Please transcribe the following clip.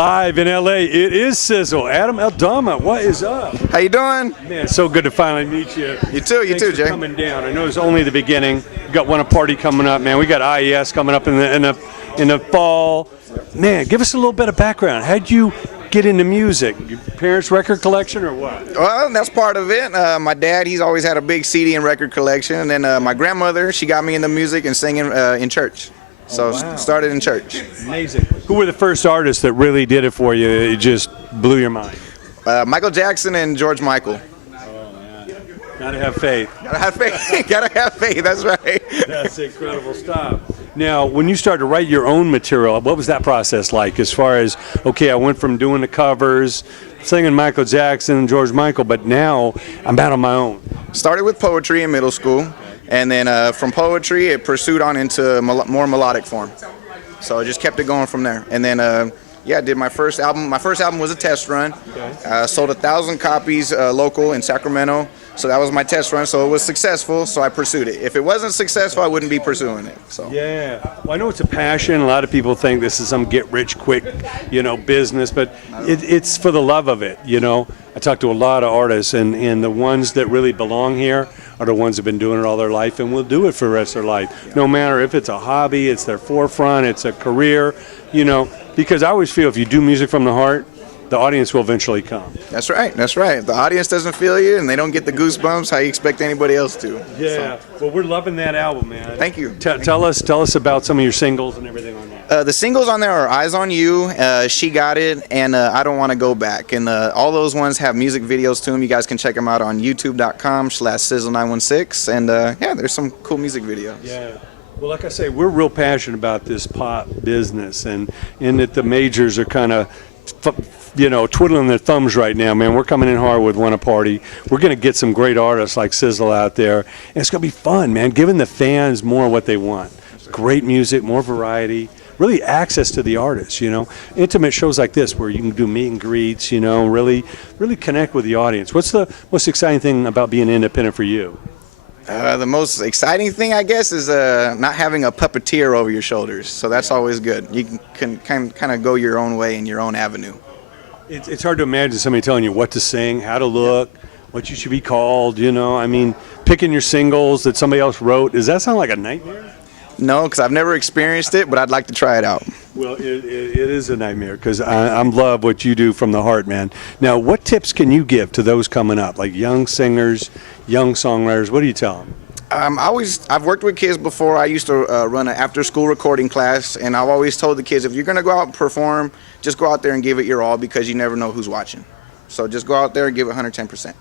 Live in LA, it is Sizzle. Adam ALDAMA, what is up? How you doing? Man, it's so good to finally meet you. You too, Thanks for Jay. Coming down. I know it's only the beginning. We got one party coming up, man. We got IES coming up in the fall. Man, give us a little bit of background. How'd you get into music? Your parents' record collection or what? Well, that's part of it. My dad, he's always had a big CD and record collection, and then my grandmother, she got me into music and singing in church. So started in church. Amazing. Who were the first artists that really did it for you? It just blew your mind. Michael Jackson and George Michael. Oh man, gotta have faith. Gotta have faith. Gotta have faith. That's right. That's incredible stuff. Now, when you started to write your own material, what was that process like? As far as, okay, I went from doing the covers, singing Michael Jackson and George Michael, but now I'm out on my own. Started with poetry in middle school. And then from poetry, it pursued on into more melodic form. So I just kept it going from there. And then, yeah, I did my first album. My first album was a test run. Okay. Sold 1,000 copies local in Sacramento. So that was my test run. So it was successful, so I pursued it. If it wasn't successful, I wouldn't be pursuing it. So. Yeah. Well, I know it's a passion. A lot of people think this is some get-rich-quick, business, but it's for the love of it, I talk to a lot of artists, and the ones that really belong here are the ones that have been doing it all their life and will do it for the rest of their life. No matter if it's a hobby, it's their forefront, it's a career, because I always feel if you do music from the heart, the audience will eventually come. That's right. That's right. If the audience doesn't feel you and they don't get the goosebumps, how you expect anybody else to? Yeah. So. Well, we're loving that album, man. Thank you. Tell us about some of your singles and everything on that. The singles on there are Eyes on You, She Got It, and I Don't Want to Go Back. And all those ones have music videos to them. You guys can check them out on youtube.com/SIZZLE916. And yeah, there's some cool music videos. Yeah. Well, like I say, we're real passionate about this pop business, and in that the majors are kind of twiddling their thumbs right now, man. We're coming in hard with Wanna Party. We're going to get some great artists like Sizzle out there. And it's going to be fun, man, giving the fans more what they want. Great music, more variety, really access to the artists, Intimate shows like this where you can do meet and greets, really connect with the audience. What's the most exciting thing about being independent for you? The most exciting thing, I guess, is not having a puppeteer over your shoulders. So that's always good. You can kind of go your own way in your own avenue. It's hard to imagine somebody telling you what to sing, how to look, what you should be called, picking your singles that somebody else wrote. Does that sound like a nightmare? No, because I've never experienced it, but I'd like to try it out. Well, it is a nightmare because I love what you do from the heart, man. Now, what tips can you give to those coming up, like young singers, young songwriters? What do you tell them? I've worked with kids before. I used to run an after-school recording class, and I've always told the kids, if you're going to go out and perform, just go out there and give it your all because you never know who's watching. So just go out there and give it 110%.